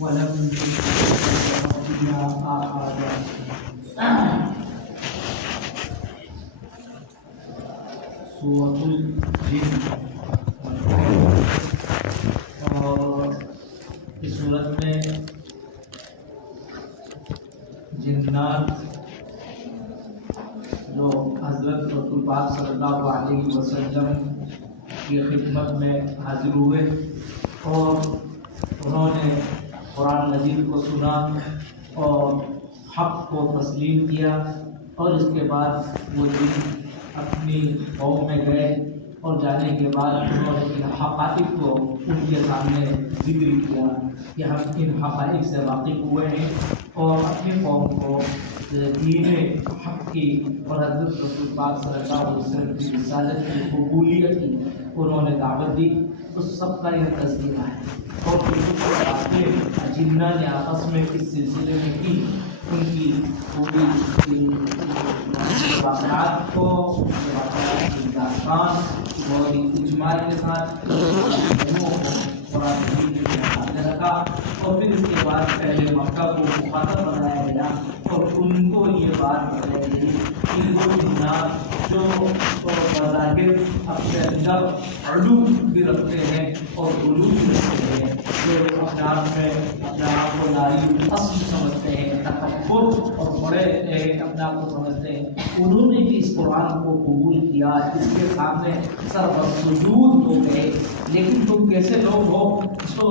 ولم ربنا أحدا. سورۃ الجن، اور اس صورت میں جنات جو حضرت رسول پاک صلی اللہ علیہ وسلم کی خدمت میں حاضر ہوئے اور انہوں نے قرآن مجید کو سنا اور حق کو تسلیم کیا، اور اس کے بعد وہ جن اپنی قوم میں گئے اور جانے کے بعد انہوں نے ان حقائق کو ان کے سامنے ذکر کیا کہ ہم ان حقائق سے واقف ہوئے ہیں اور اپنی قوم کو دین حق کی اور حضرت رسول پاک صلی اللہ علیہ وسلم کی رسالت کی قبولیت کی انہوں نے دعوت دی. اس سب کا یہ تذکرہ ہے، اور باتیں جنہ نے آپس میں اس سلسلے میں کی، ان کی پوری واقعات کو داستان اور اجمال کے ساتھ قرآن مجید میں سامنے رکھا، اور پھر اس کے بعد پہلے مکہ کو مخاطب بنایا گیا اور ان کو یہ بات بتائی گئی کہ وہ جنات جو بظاہر اپنے اندر علوم بھی رکھتے ہیں اور علوم بھی رکھتے ہیں، جو اپنے آپ میں اپنے آپ کو ناری اصل سمجھتے ہیں، تکبر اور بڑے اپنے آپ کو سمجھتے ہیں، انہوں نے بھی اس قرآن کو قبول کیا، اس کے سامنے سر سجود ہو گئے. لیکن تم کیسے لوگ ہو جو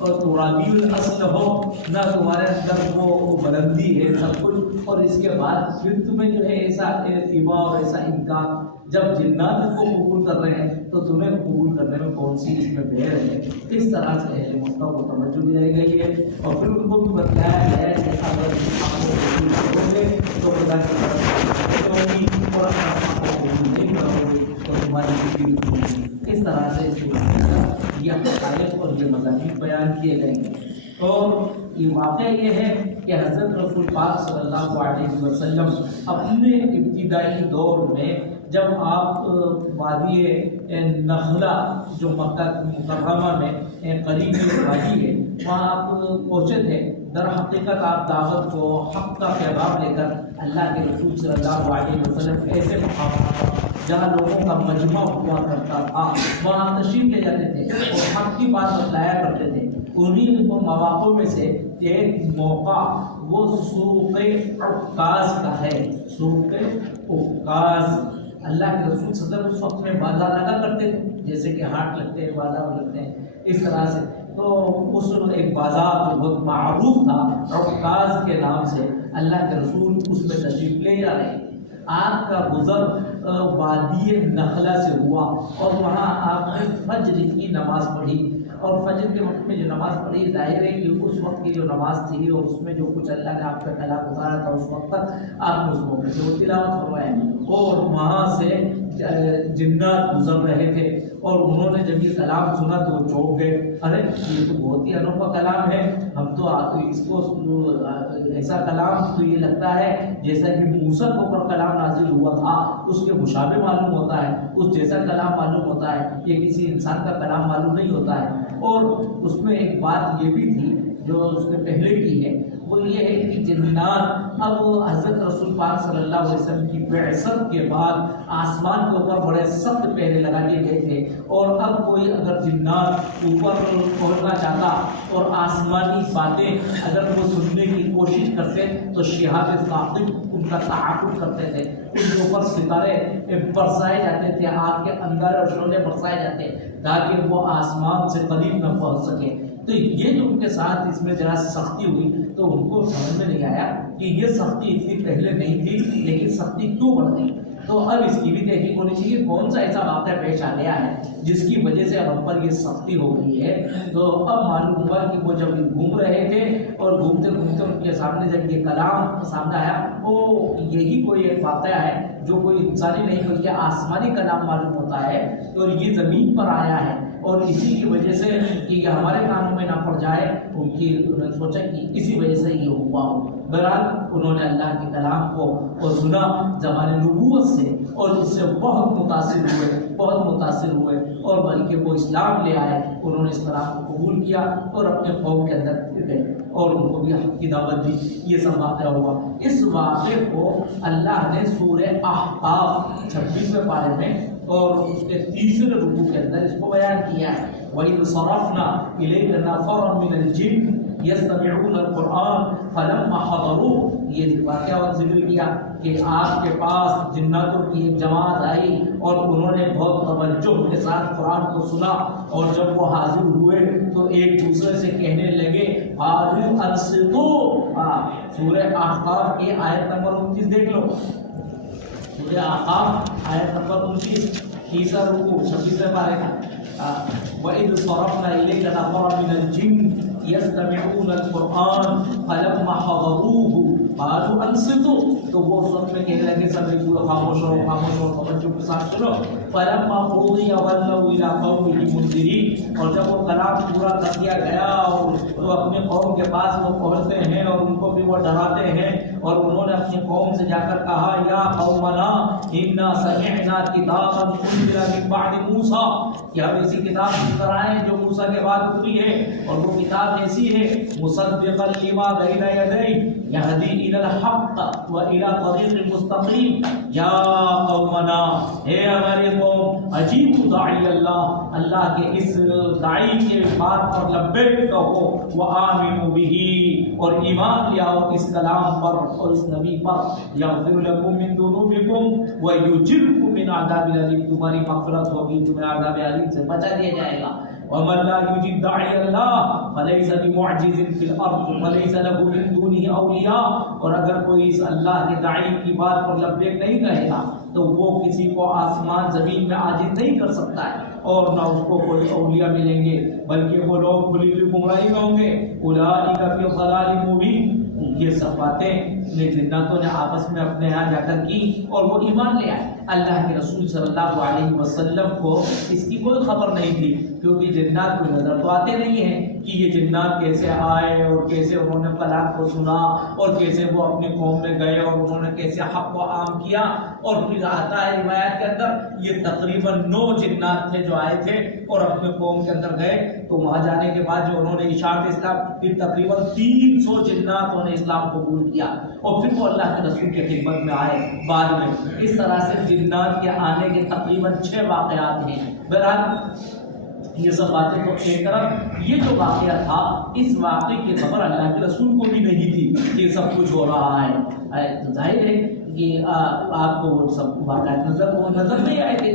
ترابی الاصل ہو، نہ تمہارے اندر وہ بلندی ہے سب کچھ، اور اس کے بعد پھر تمہیں جو ہے ایسا اتباع اور ایسا انکار. جب جنات کو قبول کر رہے ہیں تو تمہیں قبول کرنے میں کون سی اس میں دیر ہے؟ اس طرح سے اہل مکہ کو توجہ دلائی گئی ہے، اور پھر ان کو بھی بتلایا گیا ہے کہ اگر آپ کو قبول کرو گے تو خدا کی طرف سے ہوگی، اور اگر آپ کو قبول نہیں کرو گے تو تمہاری زندگی ہوگی. اس طرح سے یہ حقائق اور یہ مضامین بیان کیے گئے ہیں. اور یہ واقعہ یہ ہے کہ حضرت رسول پاک صلی اللہ علیہ وسلم اپنے ابتدائی دور میں جب آپ وادی نخلا جو مکہ مکرمہ میں قریب کی وادی ہے وہاں آپ پہنچے تھے. در حقیقت آپ دعوت کو حق کا پیغام لے کر اللہ کے رسول صلی اللہ علیہ وسلم ایسے مقامات جہاں لوگوں کا مجمع ہوا کرتا تھا وہاں تشریف لے جاتے تھے اور حق کی بات بتلایا کرتے تھے. انہیں مواقع میں سے ایک موقع وہ سوق عکاظ کا ہے. سوق عکاظ، اللہ کے رسول صلی اللہ علیہ وسلم اس وقت میں بازار لگا کرتے تھے، جیسے کہ ہاٹ لگتے ہیں، بازار لگتے ہیں، اس طرح سے. تو اس ایک بازار جو بہت معروف تھا عکاظ کے نام سے، اللہ کے رسول اس میں تشریف لے جا رہے ہیں. آپ کا گزر وادی نخلا سے ہوا اور وہاں آپ نے فجر کی نماز پڑھی، اور فجر کے وقت میں جو نماز پڑھی ظاہر ہے کہ اس وقت کی جو نماز تھی اور اس میں جو کچھ اللہ نے آپ کا کلام اتارا تھا اس وقت تک آپ نے اس موقع سے وہ تلاوت فرمایا، اور وہاں سے جنات گزر رہے تھے اور انہوں نے جب یہ کلام سنا تو وہ چونک گئے. ارے یہ تو بہت ہی انوکھا کلام ہے، ہم تو اس کو ایسا کلام تو یہ لگتا ہے جیسا کہ موسیٰ کے اوپر کلام نازل ہوا تھا اس کے مشابہ معلوم ہوتا ہے، اس جیسا کلام معلوم ہوتا ہے، یہ کسی انسان کا کلام معلوم نہیں ہوتا ہے. اور اس میں ایک بات یہ بھی تھی جو اس نے پہلے کی ہے، وہ یہ ہے کہ جنات اب حضرت رسول پاک صلی اللہ علیہ وسلم کی بعثت کے بعد آسمان کے اوپر بڑے سخت پہرے لگا دیے گئے تھے، اور اب کوئی اگر جنات اوپر پہنچنا چاہتا اور آسمانی باتیں اگر وہ سننے کی کوشش کرتے تو شہاب ثاقب ان کا تعاقب کرتے تھے، ان کے اوپر ستارے برسائے جاتے تھے، آگ کے انگارے اور شعلے برسائے جاتے تاکہ وہ آسمان سے قریب نہ پہنچ سکے. تو یہ جو ان کے ساتھ اس میں ذرا سختی ہوئی تو ان کو سمجھ میں نہیں آیا کہ یہ سختی اتنی پہلے نہیں تھی لیکن سختی کیوں بڑھ گئی. تو اب اس کی بھی تحقیق ہونی چاہیے کون سا ایسا واقعہ پیش آ گیا ہے جس کی وجہ سے اب ہم پر یہ سختی ہو گئی ہے. تو اب معلوم ہوا کہ وہ جب گھوم رہے تھے اور گھومتے گھومتے ان کے سامنے جب یہ کلام سامنے آیا وہ یہی کوئی ایک واقعہ ہے جو کوئی انسانی نہیں بلکہ آسمانی کلام معلوم ہوتا ہے، اور یہ زمین پر آیا ہے اور اسی کی وجہ سے کہ یہ ہمارے کانوں میں نہ پڑ جائے، انہوں نے سوچا کہ اسی وجہ سے یہ ہوا ہو۔ بہرحال انہوں نے اللہ کے کلام کو سنا زمانے نبوت سے، اور اس سے بہت متاثر ہوئے اور بلکہ وہ اسلام لے آئے، انہوں نے اس طرح کو قبول کیا اور اپنے قوم کے اندر پھر گئے اور ان کو بھی حق کی دعوت دی۔ یہ سب واقعہ ہوا۔ اس واقعے کو اللہ نے سورہ احقاف 26ویں پارے میں اور اس کے 3رے رکوع کے اندر اس کو بیان کیا ہے۔ وَإِذْ صَرَفْنَا إِلَيْكَ نَفَرًا مِنَ الْجِنِّ يَسْتَمِعُونَ الْقُرْآنَ فَلَمَّا حَضَرُوهُ، یہ واقعہ اور ذکر کیا کہ آپ کے پاس جناتوں کی ایک جماعت آئی اور انہوں نے بہت توجہ کے ساتھ قرآن کو سنا، اور جب وہ حاضر ہوئے تو ایک دوسرے سے کہنے لگے قالوا انصتوا۔ سورہ احقاف کی آیت نمبر 29 دیکھ لو، سورہ احقاف آیت نمبر 29، 3واں رکوع 26ویں پارے کا۔ وَإِذْ صَرَفْنَا إِلَيْكَ نَفَرًا مِنَ الْجِنِّ يَسْتَمِعُونَ الْقُرْآنَ فَلَمَّا حَضَرُوهُ قَالُوا أَنصِتُوا، تو وہ اس وقت میں کہنے لگے سب ایک خاموش ہو توجہ کے ساتھ سنو۔ فَلَمَّا قُضِيَ وَلَّوْا إِلَىٰ قَوْمِهِمْ مُنذِرِينَ، اور جب وہ کلام پورا کر دیا گیا اور وہ اپنے قوم کے پاس وہ پہنچتے ہیں اور ان کو بھی وہ ڈراتے ہیں، اور انہوں نے اپنی قوم سے جا کر کہا یا قومنا انا سمعنا کتابا انزل من بعد موسیٰ، کہ ہم ایسی کتاب سن کر آئے ہیں جو موسیٰ کے بعد اتری ہے، اور وہ کتاب ایسی ہے مصدقا لما بین یدیہ یہدی الی الحق و الی طریق مستقیم۔ یا قومنا، اے ہمارے قوم، اجیبوا داعی اللہ، اللہ کے اس داعی کے بات پر لبیک کہو، وآمنوا بہ، اور ایمان لے آؤ اس کلام پر اور اس نبی پر، یغفر لکم من ذنوبکم ویجرکم من عذاب الیم، تمہاری مغفرت ہوگی، تمہیں عذاب الیم سے بچا دیا جائے گا۔ ومن لا يجب داعی اللہ فلیس بمعجز فی الارض ولیس له من دونہ اولیاء، اور اگر کوئی اس اللہ کے داعی کی بات پر لبیک نہیں کہے گا تو وہ کسی کو آسمان زمین میں عاجز نہیں کر سکتا ہے، اور نہ اس کو کوئی اولیاء ملیں گے، بلکہ وہ لوگ کھلی ہوئی گمراہی میں ہوں گے۔ اولئک فی ضلال مبین، یہ سب باتیں جناتوں نے آپس میں اپنے یہاں جا کر کی اور وہ ایمان لے آئے۔ اللہ کے رسول صلی اللہ علیہ وسلم کو اس کی کوئی خبر نہیں تھی، کیونکہ جنات کو نظر تو آتے نہیں ہیں کہ یہ جنات کیسے آئے اور کیسے انہوں نے کلام کو سنا اور کیسے وہ اپنی قوم میں گئے اور انہوں نے کیسے حق کو عام کیا۔ اور پھر آتا ہے روایت کے اندر یہ تقریباً 9 جنات تھے جو آئے تھے اور اپنے قوم کے اندر گئے، تو وہاں جانے کے بعد جو انہوں نے اشاعت اسلام، پھر تقریباً 300 جنات نے اسلام قبول کیا اور پھر وہ اللہ کے رسول کی خدمت میں آئے بعد میں۔ اس طرح سے جنات کے آنے کے تقریباً 6 واقعات ہیں۔ بہرحال یہ سب باتیں تو ایک طرف، یہ جو واقعہ تھا اس واقعے کی خبر اللہ کے رسول کو بھی نہیں تھی کہ یہ سب کچھ ہو رہا ہے۔ تو ظاہر ہے کہ آپ کو وہ سب واقعات نظر نہیں آئے تھے،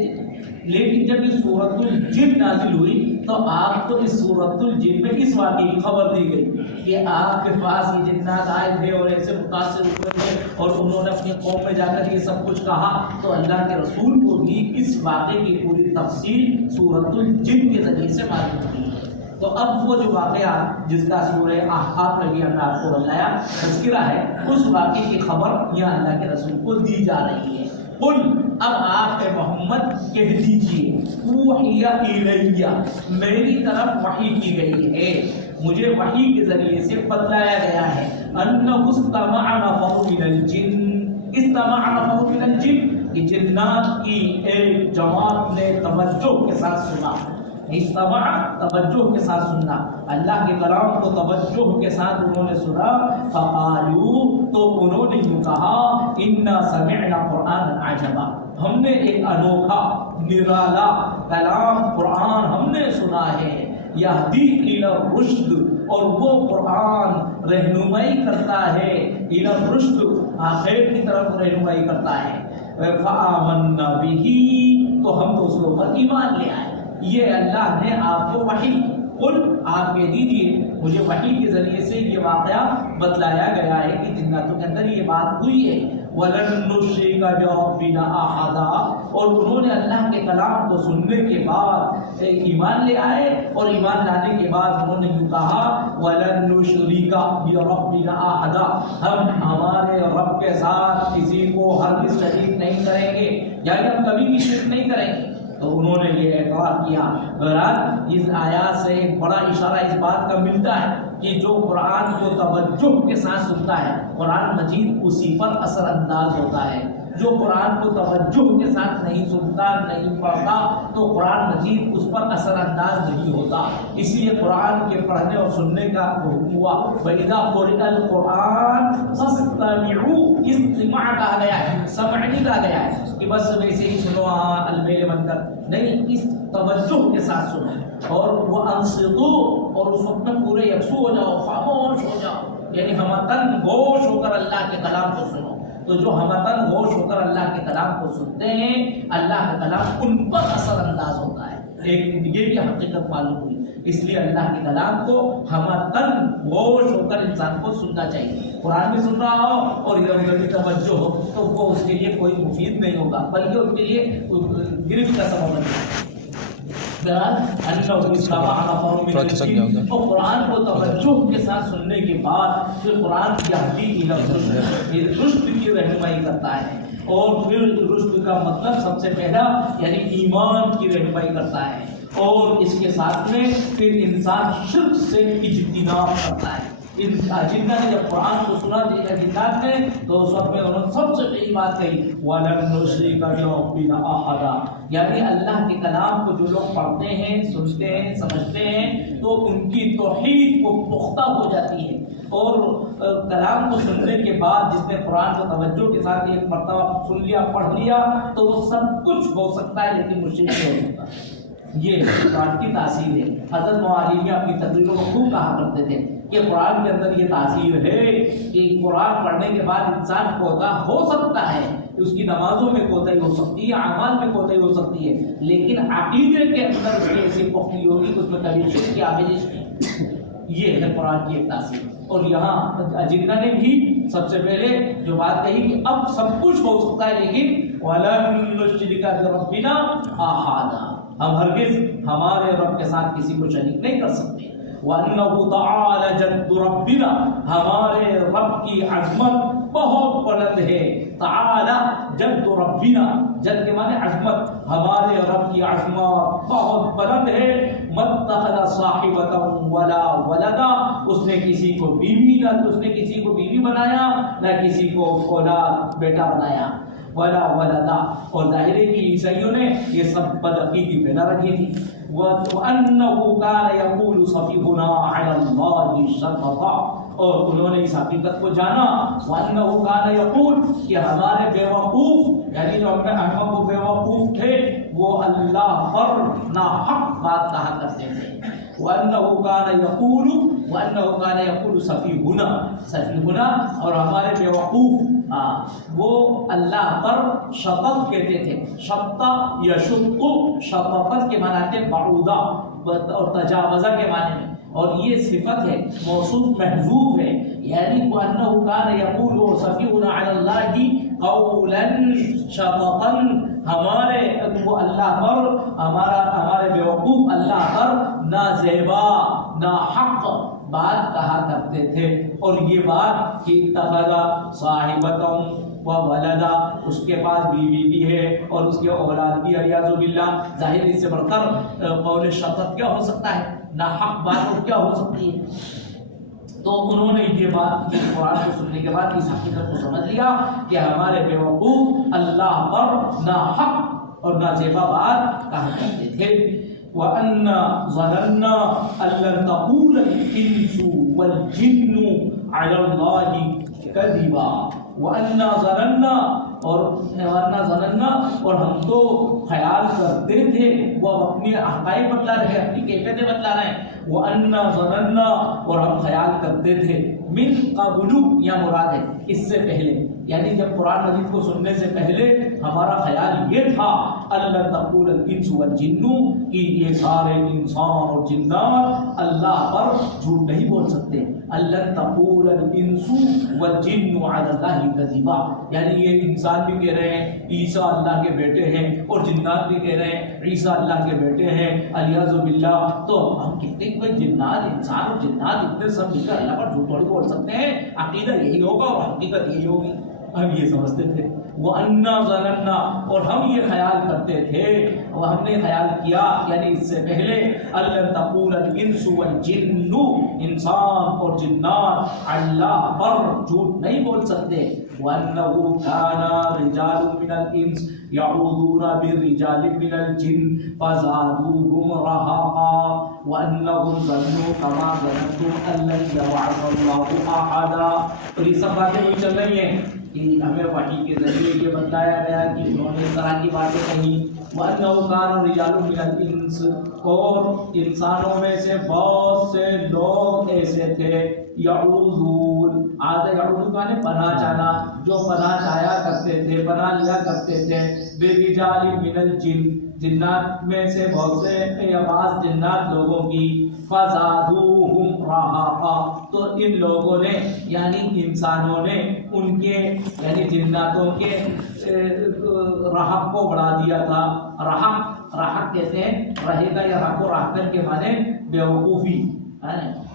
لیکن جب یہ سورۃ الجن نازل ہوئی تو آپ کو اس سورۃ الجن میں اس واقعے کی خبر دی گئی کہ آپ کے پاس یہ جنات آئے تھے اور ایسے متاثر ہوئے تھے اور انہوں نے اپنی قوم میں جا کر یہ سب کچھ کہا۔ تو اللہ کے رسول کو بھی اس واقعے کی پوری تفصیل سورۃ الجن کے ذریعے سے معلوم ہوئی۔ تو اب وہ جو واقعہ جس کا سورہ احقاف میں بھی ہم نے آپ کو بتایا تذکرہ ہے، اس واقعے کی خبر یہاں اللہ کے رسول کو دی جا رہی ہے۔ قل، اب آپ محمد کہہ دیجیے، اوحی الیہ، میری طرف وحی کی گئی ہے، مجھے وحی کے ذریعے سے بتلایا گیا ہے، انہ استمع نفر من الجن، استمع نفر من الجن، کہ جنات کی ایک جماعت نے توجہ کے ساتھ سنا۔ استمع، توجہ کے ساتھ سننا، اللہ کے کلام کو توجہ کے ساتھ انہوں نے سنا۔ فقالوا، تو انہوں نے یوں کہا، انا سمعنا قرآنا عجبا، ہم نے ایک انوکھا نرالا کلام قرآن ہم نے سنا ہے، یہدی الی الرشد، اور وہ قرآن رہنمائی کرتا ہے، الی الرشد، خیر کی طرف رہنمائی کرتا ہے۔ فآمنا بہ، تو ہم تو اس کے اوپر ایمان لے آئے۔ یہ اللہ نے آپ کو وحی، قل، آپ کہہ دیجیے، مجھے وحی کے ذریعے سے یہ واقعہ بتلایا گیا ہے کہ جناتوں کے اندر یہ بات ہوئی ہے۔ وَلَن نُشْرِكَ بِرَبِّنَا أَحَدًا، اور انہوں نے اللہ کے کلام کو سننے کے بعد ایمان لے آئے، اور ایمان لانے کے بعد انہوں نے یوں کہا، وَلَن نُشْرِكَ بِرَبِّنَا أَحَدًا، ہم ہمارے رب کے ساتھ کسی کو ہرگز شریک نہیں کریں گے، یعنی ہم کبھی بھی شرک نہیں کریں گے۔ تو انہوں نے یہ اعتراف کیا۔ بہرحال اس آیات سے ایک بڑا اشارہ اس بات کا ملتا ہے کہ جو قرآن کو توجہ کے ساتھ سنتا ہے قرآن مجید اسی پر اثر انداز ہوتا ہے۔ جو قرآن کو توجہ کے ساتھ نہیں سنتا نہیں پڑھتا تو قرآن مجید اس پر اثر انداز نہیں ہوتا۔ اسی لیے قرآن کے پڑھنے اور سننے کا حکم ہوا۔ وَإِذَا قُرِئَ الْقُرْآنُ فَاسْتَمِعُوا، استماع کہا گیا ہے، سمع نہیں کہا گیا ہے کہ بس ویسے ہی سنو المیل بن کر، نہیں، اس توجہ کے ساتھ سنو اور وہ انصتوا، اور اس وقت میں پورے یکسو ہو جاؤ، خاموش ہو جاؤ، یعنی ہمتن گوش ہو کر اللہ کے کلام کو سنو۔ تو جو ہمتن گوش ہو کر اللہ کے کلام کو سنتے ہیں اللہ کا کلام ان پر اثر انداز ہوتا ہے۔ ایک یہ بھی حقیقت معلوم ہوئی، اس لیے اللہ کے کلام کو ہمتن گوش ہو کر انسان کو سننا چاہیے۔ قرآن بھی سن رہا ہو اور ادھر ادھر بھی توجہ ہو تو وہ اس کے لیے کوئی مفید نہیں ہوگا، بلکہ اس کے لیے گرفت کا سبب بنے۔ اور قرآن کو توجہ کے ساتھ سننے کے بعد پھر قرآن کی رشد کی رہنمائی کرتا ہے، اور پھر رشد کا مطلب سب سے پہلا یعنی ایمان کی رہنمائی کرتا ہے، اور اس کے ساتھ میں پھر انسان شرک سے اجتناب کرتا ہے۔ جنہ نے جب قرآن کو سنا جنات نے تو اس وقت میں انہوں نے سب سے پہلی بات کہی وَلَن نُشْرِكَ بِرَبِّنَا أَحَدًا، یعنی اللہ کے کلام کو جو لوگ پڑھتے ہیں سنتے ہیں سمجھتے ہیں تو ان کی توحید کو پختہ ہو جاتی ہے۔ اور کلام کو سننے کے بعد جس نے قرآن کو توجہ کے ساتھ ایک مرتبہ سن لیا پڑھ لیا تو وہ سب کچھ ہو سکتا ہے لیکن مشرک نہیں ہو سکتا۔ یہ قرآن کی تاثیر ہے۔ حضرت مولانا اپنی تقریروں میں خوب کہا کرتے تھے کہ قرآن کے اندر یہ تاثیر ہے کہ قرآن پڑھنے کے بعد انسان کوتاہی ہو سکتا ہے، اس کی نمازوں میں کوتاہی ہو سکتی ہے، اعمال میں کوتاہی ہو سکتی ہے، لیکن عقیدے کے اندر اس کی ایسی پختگی ہوگی کہ اس میں کبھی شرک کی آمیزش نہیں۔ یہ ہے قرآن کی ایک تاثیر۔ اور یہاں جنہ نے بھی سب سے پہلے جو بات کہی کہ اب سب کچھ ہو سکتا ہے لیکن وَلَن نُشْرِكَ بِرَبِّنَا أَحَدًا، ہم ہرگز ہمارے رب کے ساتھ کسی کو شریک نہیں کر سکتے۔ وَأَنَّهُ تَعَالَى جَدُّ رَبِّنَا، ہمارے رب کی عظمت بہت بلند ہے۔ تعالی جد ربنا، جد کے معنی عظمت، ہمارے رب کی عظمت بہت بلند ہے۔ مَتَّخَذَ صَاحِبَةً وَلَا وَلَدًا، اس نے کسی کو بیوی نہ اس نے کسی کو بیوی بنایا نہ کسی کو اولاد بیٹا بنایا، ولا ولدا۔ اور ظاہر ہے کہ عیسائیوں نے یہ سب بدعقیدی پھیلا رکھی تھی۔ وَأَنَّهُ كَانَ يَقُولُ سَفِيهُنَا عَلَى اللَّهِ شَطَطًا، اور انہوں نے اس حقیقت کو جانا وَأَنَّهُ كَانَ يَقُولُ کہ ہمارے بیوقوف یعنی جو احمق و بیوقوف تھے وہ اللہ پر ناحق بات کہا کرتے تھے۔ وَأَنَّهُ كَانَ يَقُولُ سَفِيهُنَا، اور ہمارے بیوقوف وہ اللہ پر شطط کہتے تھے۔ شطّ یشق، شطط کے معنی ہے بعودہ اور تجاوزہ کے معنی میں، اور یہ صفت ہے موصوف محذوف ہے، یعنی وَأَنَّهُ كَانَ يَقُولُ سَفِيهُنَا عَلَى اللَّهِ قَوْلًا شَطَطًا، ہمارے وہ اللہ پر ہمارے بیوقوف اللہ پر نازیبا ناحق بات کہا کرتے تھے۔ اور یہ بات کہ اتخذ صاحبۃ و ولدا، اس کے پاس بیوی بھی ہے اور اس کے اولاد بھی، اعوذ باللہ، ظاہر اس سے بڑھ کر قول شطط کیا ہو سکتا ہے، ناحق بات کیا ہو سکتی ہے۔ تو انہوں نے یہ بات قرآن کو سننے کے بعد اس حقیقت کو سمجھ لیا کہ ہمارے بیوقوف اللہ پر ناحق اور نازیبا بات کہا کرتے تھے۔ وَأَنَّا ظَنَنَّا أَن لَّن تَقُولَ الْإِنسُ وَالْجِنُّ عَلَى اللَّهِ كَذِبًا، وَأَنَّا ظَنَنَّا، اور ہم تو خیال کرتے تھے، وہ اپنی حقائق بتلا رہے ہیں، اپنی کیفیتیں بتلا رہے ہیں۔ وَأَنَّا ظَنَنَّا، اور ہم خیال کرتے تھے، من قبل یا مراد ہے اس سے پہلے، یعنی جب قرآن مجید کو سننے سے پہلے ہمارا خیال یہ تھا اللہ تقول الانس والجن، کہ یہ سارے انسان اور جنات اللہ پر جھوٹ نہیں بول سکتے۔ اللہ تقول الانس والجن علی اللہ کذبا، یعنی یہ انسان بھی کہہ رہے ہیں عیسیٰ اللہ کے بیٹے ہیں اور جنات بھی کہہ رہے ہیں عیسیٰ اللہ کے بیٹے ہیں، الیاذ باللہ۔ تو ہم کہتے ہیں کہ جنات انسان اور جنات اتنے سب مل کر اللہ پر جھوٹ تھوڑی بول سکتے ہیں، عقیدہ یہی ہوگا اور حقیقت یہی ہوگی، ہم یہ سمجھتے تھے۔ وَأَنَّا ظَنَنَّا اور ہم یہ خیال کرتے تھے اور ہم نے خیال کیا یعنی اس سے پہلے أَلَّن تَقُولَ الْإِنسُ وَالْجِنُّ انسان اور جنات اللہ پر جھوٹ نہیں بول سکتے وَأَنَّهُ كَانَ رِجَالٌ مِّنَ الْإِنسِ يَعُوذُونَ بِالرِّجَالِ مِنَ الْجِنِّ فَزَادُوهُمْ رَهَقًا وَأَنَّهُمْ ظَنُّوا كَمَا ظَنَنتُمْ أَن لَّن يَبْعَثَ اللَّهُ أَحَدًا۔ اور یہ سب باتیں وہی چل رہی ہیں کہ ہمیں وحی کے ذریعے یہ بتایا گیا کہ انہوں نے اس طرح کی باتیں کہیں وَأَنَّهُ كَانَ رِجَالٌ مِّنَ الْإِنسِ اور انسانوں میں سے بہت سے لوگ ایسے تھے یعوذون آدھا یعوذ کا نے پناہ چاہنا جو پناہ چاہیا کرتے تھے پناہ لیا کرتے تھے بِرِجَالٍ مِّنَ الْجِنِّ جنات میں سے بہت سے یا بعض جنات لوگوں کی فَزَادُوهُمْ رَهَقًا تو ان لوگوں نے یعنی انسانوں نے ان کے یعنی جناتوں کے رہق کو بڑھا دیا تھا رہق کہتے ہیں رہے یا رہق و رہقن کے معنی بیوقوفی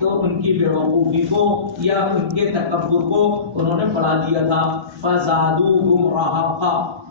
تو ان کی بیوقوفی کو یا ان کے تکبر کو انہوں نے بڑھا دیا تھا فَزَادُوهُمْ رَهَقًا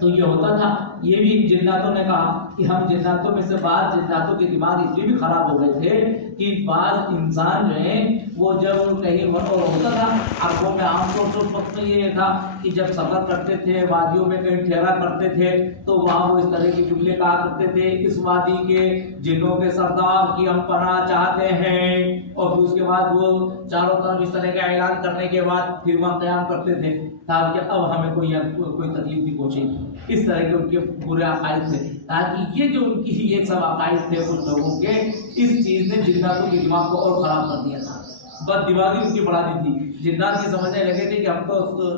تو یہ ہوتا تھا یہ بھی جناتوں نے کہا کہ ہم جناتوں میں سے بعض جناتوں کے دماغ اس لیے بھی خراب ہو گئے تھے کہ بعض انسان جو ہیں وہ جب کہیں ہوتا تھا عربوں میں عام طور سے اس وقت میں یہ تھا کہ جب سفر کرتے تھے وادیوں میں کہیں ٹھہرا کرتے تھے تو وہاں وہ اس طرح کے جملے کہا کرتے تھے اس وادی کے جنوں کے سردار کی ہم پناہ چاہتے ہیں اور پھر اس کے بعد وہ چاروں طرف اس طرح کا اعلان کرنے کے بعد پھر وہاں قیام کرتے تھے تاکہ اب ہمیں کوئی تکلیف نہیں پہنچے گی اس طرح کے ان کے برے عقائد تھے تاکہ یہ جو ان کی یہ سب عقائد تھے کچھ لوگوں کے اس چیز نے جناتوں کے دماغ کو اور خراب کر دیا تھا بد دماغی ان کی بڑھا دی تھی جنات یہ سمجھنے لگے تھے کہ ہم تو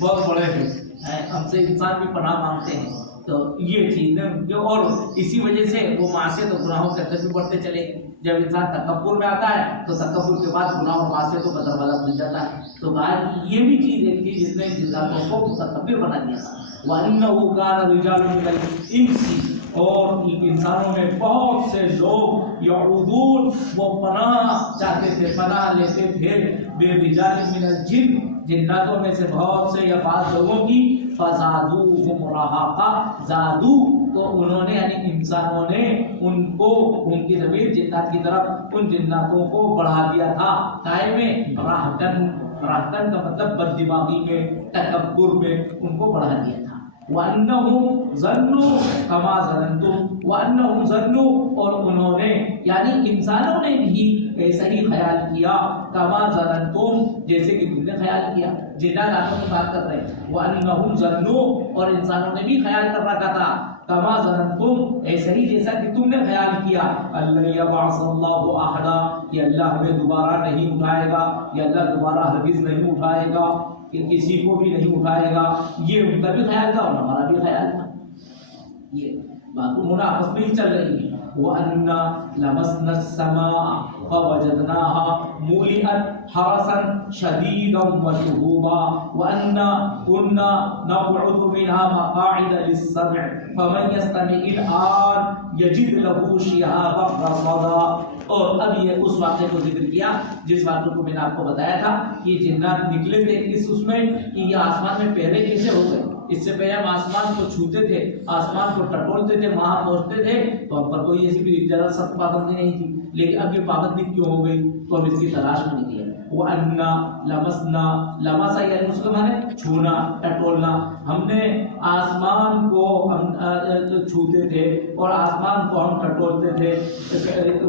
بہت بڑے ہیں ہم سے انسان بھی پناہ مانگتے ہیں تو یہ چیز نے اور اسی وجہ سے وہ معصیت اور گناہوں کے اندر بھی بڑھتے چلے جب انسان تکبر میں آتا ہے تو تکبر کے بعد گناہ اور معصیتوں کا دروازہ کھل جاتا ہے تو کہا کہ یہ بھی چیز ایک تھی جس نے جناتوں کو متکبر بنا دیا تھا وَأَنَّهُ كَانَ رِجَالٌ مِّنَ الْإِنسِ اور انسانوں میں بہت سے لوگ یعوذون وہ پناہ چاہتے تھے پناہ لیتے تھے بِرِجَالٍ مِّنَ الْجِنِّ جناتوں میں سے بہت سے یا بعض لوگوں کی فَزَادُوهُمْ رَهَقًا زادو تو انہوں نے یعنی انسانوں نے ان کو ان کی ضمیر جنات کی طرف ان جناتوں کو بڑھا دیا تھا کائے میں راہتن کا مطلب بد دماغی میں تکبر میں ان کو بڑھا دیا تھا وَأَنَّهُمْ ظَنُّوا كَمَا ظَنَنتُمْ وَأَنَّهُمْ ظَنُّوا اور انہوں نے یعنی انسانوں نے بھی ایسا ہی خیال کیا كَمَا ظَنَنتُمْ جیسے کہ تم نے خیال کیا جنات آنکھوں کی بات کر رہے ہیں وَأَنَّهُمْ ظَنُّوا اور انسانوں نے بھی خیال کر رکھا تھا كَمَا ظَنَنتُمْ ایسا ہی جیسا کہ تم نے خیال کیا أَلَّن يَبْعَثَ اللَّهُ أَحَدًا کہ اللہ ہمیں دوبارہ نہیں اٹھائے گا یا اللہ دوبارہ ہرگز نہیں اٹھائے گا کہ کسی کو بھی نہیں اٹھائے گا یہ ان کا بھی خیال تھا اور ہمارا بھی خیال تھا یہ بات انہوں نے آپس میں ہی چل رہی ہے وَأَنَّا لَمَسْنَا السَّمَاءَ فَوَجَدْنَاهَا مُلِئَتْ حَرَسًا شَدِيدًا وَشُهُوبًا وَأَنَّا كُنَّا نَقْعُدُ مِنْهَا مَقَاعِدَ لِلسَّمْعِ فَمَنْ يَسْتَمِعِ الْآنَ يَجِدْ لَهُ شِهَابًا رَصَدًا اور اب یہ اس واقعے کو ذکر کیا جس واقعے کو میں نے آپ کو بتایا تھا کہ جنات نکلے تھے اس میں کہ یہ آسمان میں پہلے کیسے ہو گئے اس سے پہلے ہم آسمان کو چھوتے تھے آسمان کو ٹٹولتے تھے وہاں پہنچتے تھے تو ہم پر کوئی ایسی بھی ذرا سخت پابندی نہیں تھی لیکن اب یہ پابندی کیوں ہو گئی تو ہم اس کی تلاش میں نکلے وَأَنَّا لَمَسْنَا لَمَسَ یعنی اس کو معنی چھونا ٹٹولنا ہم نے آسمان کو ہم چھوتے تھے اور آسمان کو ہم ٹٹولتے تھے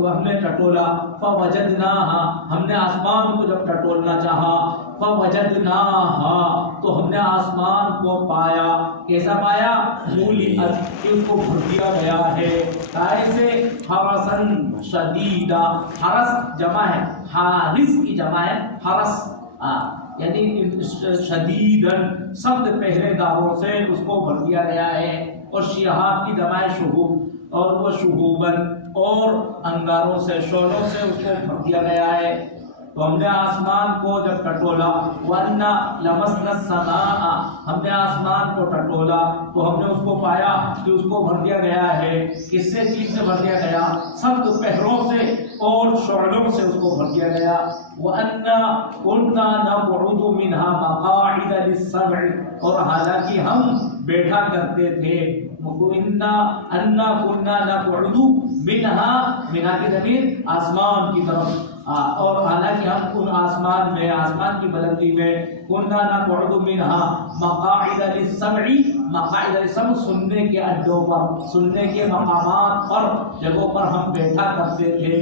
ہم نے ٹٹولا فَوَجَدْنَاهَا ہم نے آسمان کو جب ٹٹولنا چاہا فَوَجَدْنَاهَا تو ہم نے آسمان کو پایا کیسا پایا مُلِئَتْ کہ اس کو بھر دیا گیا ہے کیسے حرسن شدیدہ حرس جمع ہے حارس کی جمع ہے حرس یعنی شدیدن سخت پہرے داروں سے اس کو بھر دیا گیا ہے اور شہاب کی جمع ہے شہوب اور وہ شہوبن اور انگاروں سے شعلوں سے اس کو بھر دیا گیا ہے تو ہم نے آسمان کو جب ٹٹولا وَأَنَّا لَمَسْنَا السَّمَاءَ ہم نے آسمان کو ٹٹولا تو ہم نے اس کو پایا کہ اس کو بھر دیا گیا ہے کس سے چیز سے بھر دیا گیا سخت پہروں سے اور شعلوں سے اس کو بھر دیا گیا. وَأَنَّا كُنَّا نَقْعُدُ مِنْهَا مَقَاعِدَ لِلسَّمْعِ اور حالانکہ ہم بیٹھا کرتے تھے. أَنَّا كُنَّا نَقْعُدُ مِنْهَا کی ضمیر آسمان کی طرف اور حالانکہ ہم ان آسمان میں آسمان کی بلندی میں كُنَّا نَقْعُدُ مِنْهَا مَقَاعِدَ لِلسَّمْعِ مقاعد السمع سننے کے اڈوں پر سننے کے مقامات پر جگہوں پر ہم بیٹھا کرتے تھے.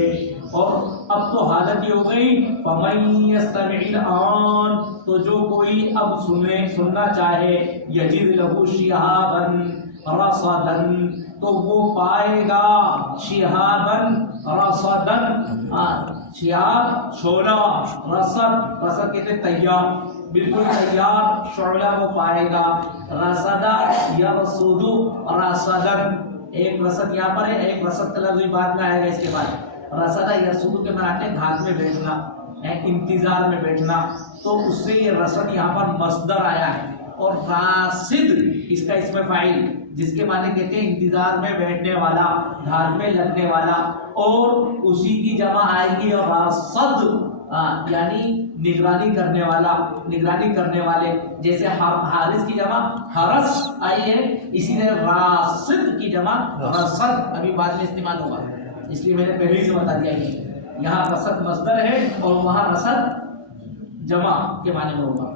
اور اب تو حالت یہ ہو گئی فَمَن يَسْتَمِعِ الْآنَ تو جو کوئی اب سننا چاہے يَجِدْ لَهُ شِهَابًا رَصَدًا تو وہ پائے گا شِهَابًا رَصَدًا شہاب شعلہ رصد کہتے ہیں تیار بالکل تیار شعلہ وہ پائے گا. رصدا یرصد رصدن ایک رصد یہاں پر ہے ایک رصد کا لفظ بعد میں آئے گا اس کے بعد. رصدا یرصد کے معنی گھاٹ میں بیٹھنا انتظار میں بیٹھنا تو اس سے یہ رصد یہاں پر مصدر آیا ہے اور راصد اس کا اسم فاعل جس کے معنی کہتے ہیں انتظار میں بیٹھنے والا گھاٹ میں لگنے والا اور اسی کی جمع آئے گی راصد یعنی نگرانی کرنے والا نگرانی کرنے والے. جیسے حارس کی جمع حرس آئی ہے اسی طرح راصد کی جمع رصد ابھی بعد میں استعمال ہوگا اس لیے میں نے پہلے سے بتا دیا کہ یہاں رصد مصدر ہے اور وہاں رصد جمع کے معنی میں ہوگا.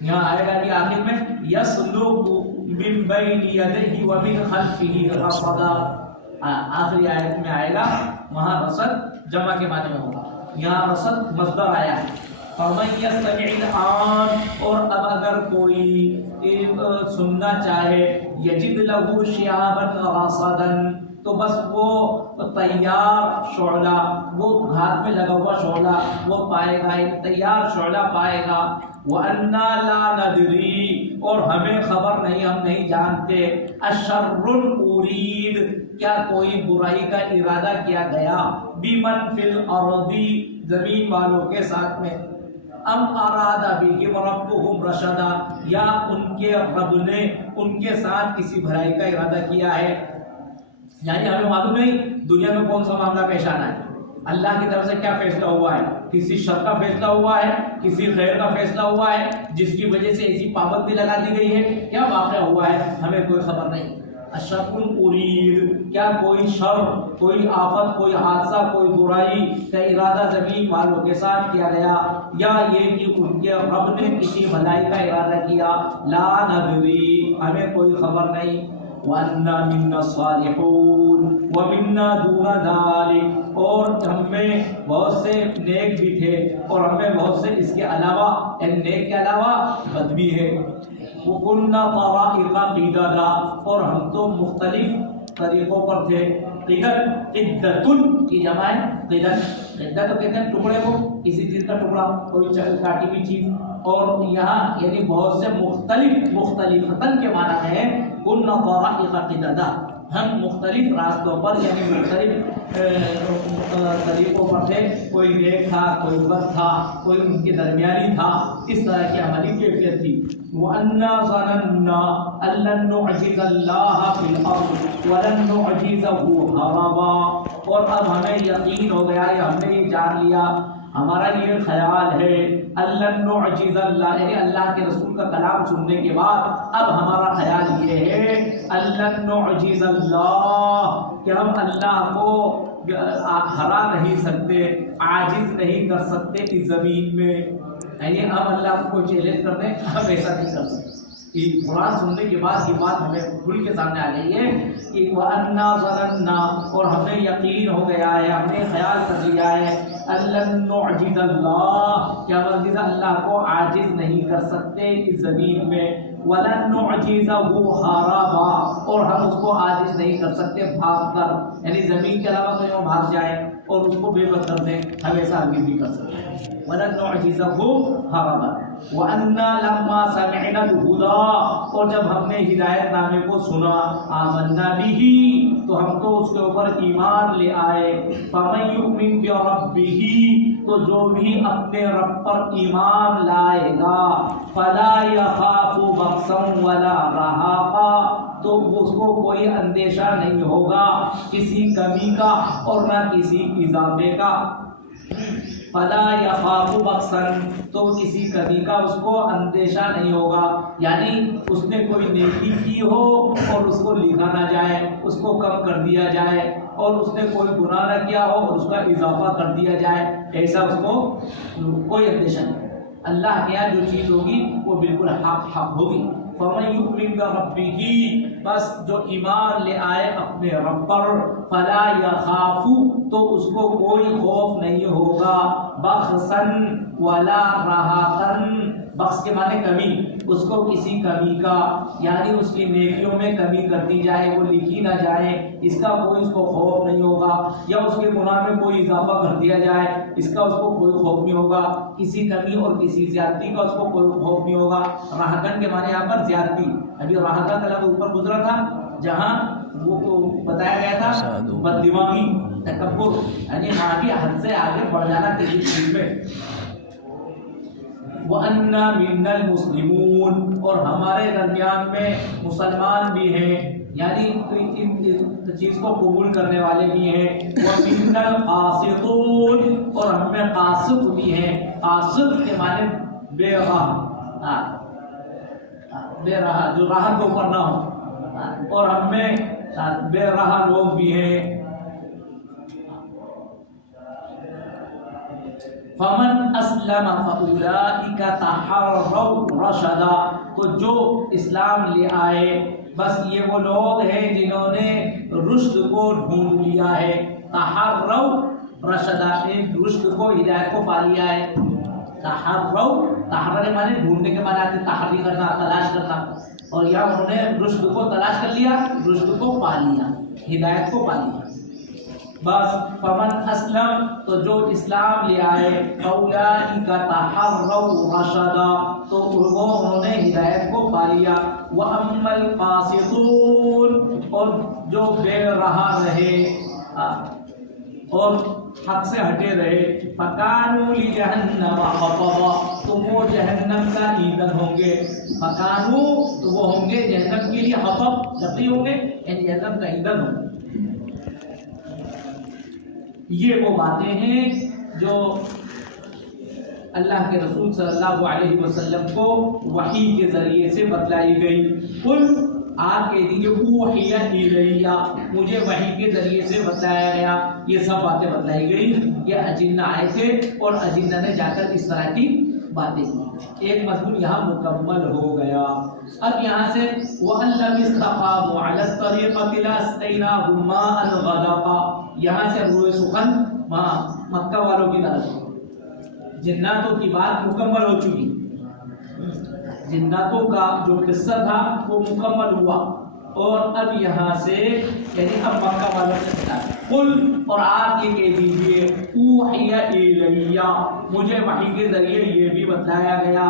یہاں آئے گا کہ آخر میں یسلک من بین یدیہ ومن خلفہ رصدا آخری آیت میں آئے گا وہاں رصد جمع کے معنی میں ہوگا. یہاں رصد مصدر آیا ہے. فَمَن يَسْتَمِعِ الْآنَ اور اب اگر کوئی سننا چاہے يَجِدْ لَهُ شِهَابًا رَصَدًا تو بس وہ تیار شعلہ وہ گھاٹ میں لگا ہوا شعلہ وہ پائے گا ایک تیار شعلہ پائے گا. وَأَنَّا لَا نَدْرِي اور ہمیں خبر نہیں ہم نہیں جانتے أَشَرٌّ أُرِيدَ کیا کوئی برائی کا ارادہ کیا گیا بِمَنْ فِي الْأَرْضِ زمین والوں کے ساتھ میں ام اراد بِهِمْ رَبُّهُمْ رَشَدًا یا ان کے رب نے ان کے ساتھ کسی بھلائی کا ارادہ کیا ہے. یعنی ہمیں معلوم نہیں دنیا میں کون سا معاملہ پیش آنا ہے اللہ کی طرف سے کیا فیصلہ ہوا ہے. کسی شر کا فیصلہ ہوا ہے کسی خیر کا فیصلہ ہوا ہے جس کی وجہ سے ایسی پابندی لگا دی گئی ہے کیا واقعہ ہوا ہے ہمیں کوئی خبر نہیں. اشر ارید کیا کوئی شر کوئی آفت کوئی حادثہ کوئی برائی کا ارادہ زمین والوں کے ساتھ کیا گیا یا یہ کہ ان کے رب نے کسی بھلائی کا ارادہ کیا. لا ندری ہمیں کوئی خبر نہیں. وَأَنَّا مِنَّا الصَّالِحُونَ وَمِنَّا دُونَ ذَلِكَ اور ہم میں بہت سے نیک بھی تھے اور ہم میں بہت سے اس کے علاوہ نیک کے علاوہ بد بھی ہے. وَكُنَّا طَرَائِقَ قِدَدًا اور ہم تو مختلف طریقوں پر تھے. قدت قدتن کی جمع ہے قدت قدت تو کہتے ہیں ٹکڑے کو کسی چیز کا ٹکڑا کوئی کاٹی ہوئی چیز اور یہاں یعنی بہت سے مختلفتن کے معنی میں ہے كُنَّا طَرَائِقَ قِدَدًا ہم مختلف راستوں پر یعنی مختلف طریقوں پر تھے. کوئی نیک تھا کوئی بد تھا کوئی ان کے درمیانی تھا اس طرح کی ہماری کیفیت تھی. وَأَنَّا ظَنَنَّا أَن لَّن نُّعْجِزَ اللَّهَ فِي الْأَرْضِ وَلَن نُّعْجِزَهُ هَرَبًا اور اب ہمیں یقین ہو گیا یا ہم نے یہ جان لیا ہمارا یہ خیال ہے أَن لَّن نُّعْجِزَ اللَّهَ یعنی اللہ کے رسول کا کلام سننے کے بعد اب ہمارا خیال یہ ہے أَن لَّن نُّعْجِزَ اللَّهَ کہ ہم اللہ کو ہرا نہیں سکتے عاجز نہیں کر سکتے اس زمین میں. یعنی ہم اللہ کو چیلنج کر دیں ہم ایسا نہیں کر سکتے. قرآن سننے کے بعد یہ بات ہمیں کھل کے سامنے آ گئی ہے کہ وَأَنَّا ظَنَنَّا اور ہمیں یقین ہو گیا ہے ہم نے خیال کر لیا ہے أَن لَّن نُّعْجِزَ اللَّهَ کہ ہم ہرگز اللہ کو عاجز نہیں کر سکتے اس زمین میں. وَلَن نُّعْجِزَهُ هَرَبًا اور ہم اس کو عاجز نہیں کر سکتے بھاگ کر یعنی زمین کے علاوہ کہیں اور بھاگ جائیں اور اس کو بے بس کر دیں ہم ایسا ہرگز نہیں کر سکتے. وَلَن نُّعْجِزَهُ هَرَبًا وَأَنَّا لَمَّا سَمِعْنَا الْهُدَىٰ اور جب ہم نے ہدایت نامے کو سنا آمنا بِهِ تو ہم تو اس کے اوپر ایمان لے آئے. فَمَن يُؤْمِن بِرَبِّهِ تو جو بھی اپنے رب پر ایمان لائے گا فَلَا يَخَافُ بَخْسًا وَلَا رَهَاقًا تو اس کو کوئی اندیشہ نہیں ہوگا کسی کمی کا اور نہ کسی اضافے کا. فلا یخاف بخسا تو کسی کمی کا اس کو اندیشہ نہیں ہوگا، یعنی اس نے کوئی نیکی کی ہو اور اس کو لکھا نہ جائے، اس کو کم کر دیا جائے، اور اس نے کوئی گناہ نہ کیا ہو اور اس کا اضافہ کر دیا جائے، ایسا اس کو کوئی اندیشہ نہیں. اللہ کے یہاں جو چیز ہوگی وہ بالکل حق ہوگی. فَمَن يُؤْمِن بِرَبِّهِ بس جو ایمان لے آئے اپنے رب پر فَلَا يَخَافُ تو اس کو کوئی خوف نہیں ہوگا بَخْسًا وَلَا رَهَاقًا. بخس کے معنی کمی، اس کو کسی کمی کا یعنی اس کی نیکیوں میں کمی کر دی جائے، وہ لکھی نہ جائے، اس کا کوئی اس کو خوف نہیں ہوگا، یا اس کے گناہ میں کوئی اضافہ کر دیا جائے اس کا اس کو کوئی خوف نہیں ہوگا، کسی کمی اور کسی زیادتی کا اس کو کوئی خوف نہیں ہوگا. راہگن کے معنی یہاں پر زیادتی، ابھی راہگن کا لفظ اوپر گزرا تھا جہاں وہ بتایا گیا تھا بد دماغی، تکبر، یعنی آگے حد سے آگے بڑھ جانا کسی چیز میں. وَأَنَّا مِنَّا الْمُسْلِمُونَ اور ہمارے درمیان میں مسلمان بھی ہیں، یعنی ان چیز کو قبول کرنے والے بھی ہیں. وَمِنَّا الْقَاسِطُونَ اور ہم میں قاسط بھی ہیں. قاسط کے معنی بے راہ، بے راہ جو راہ کے اوپر نہ ہو، اور ہم میں بے راہ لوگ بھی ہیں. فَمَنْ أَسْلَمَ فَأُولَٰئِكَ تَحَرَّوْا رَشَدًا تو جو اسلام لے آئے بس یہ وہ لوگ ہیں جنہوں نے رشد کو ڈھونڈ لیا ہے. تحروا رشدا ایک رشد کو، ہدایت کو پا لیا ہے. تحرر کے معنی ڈھونڈنے کے معنی آتے، تحری کرنا، تلاش کرنا، اور یہاں انہوں نے رشد کو تلاش کر لیا، رشد کو پا لیا، ہدایت کو پا لیا. بس فمن اسلم تو جو اسلام لے آئے فاولئک تحروا رشدا تو وہ انہوں نے ہدایت کو پا لیا. واما القاسطون اور جو بے راہ رہے اور حق سے ہٹے رہے فکانوا لجہنم حطبا تو وہ جہنم کا ایندھن ہوں گے. فکانوا تو وہ ہوں گے جہنم کے لیے حطب، لکڑی ہوں گے، یعنی جہنم کا ایندھن ہوں گے. یہ وہ باتیں ہیں جو اللہ کے رسول صلی اللہ علیہ وسلم کو وحی کے ذریعے سے بتلائی گئی. قل آپ کے لیے اوحی الیہ مجھے وحی کے ذریعے سے بتلایا گیا. یہ سب باتیں بتلائی گئی. یہ اجنہ آئے تھے اور اجنہ نے جا کر اس طرح کی باتیں کی. ایک مضمون یہاں مکمل ہو گیا. اب یہاں سے وَأَن لَّمْ اسْتَقَامُوا عَلَى الطَّرِيقَةِ لَأَسْقَيْنَاهُم مَّاءً غَدَقًا یہاں سے روئے سخن مکہ والوں کی طرف جناتوں کی بات مکمل ہو چکی. جناتوں کا جو قصہ تھا وہ مکمل ہوا، اور اب یہاں سے یعنی اب مکہ والوں سے بتا قل اور آپ یہ کہہ دیجیے اوحی الیہ مجھے وحی کے ذریعے یہ بھی بتلایا گیا.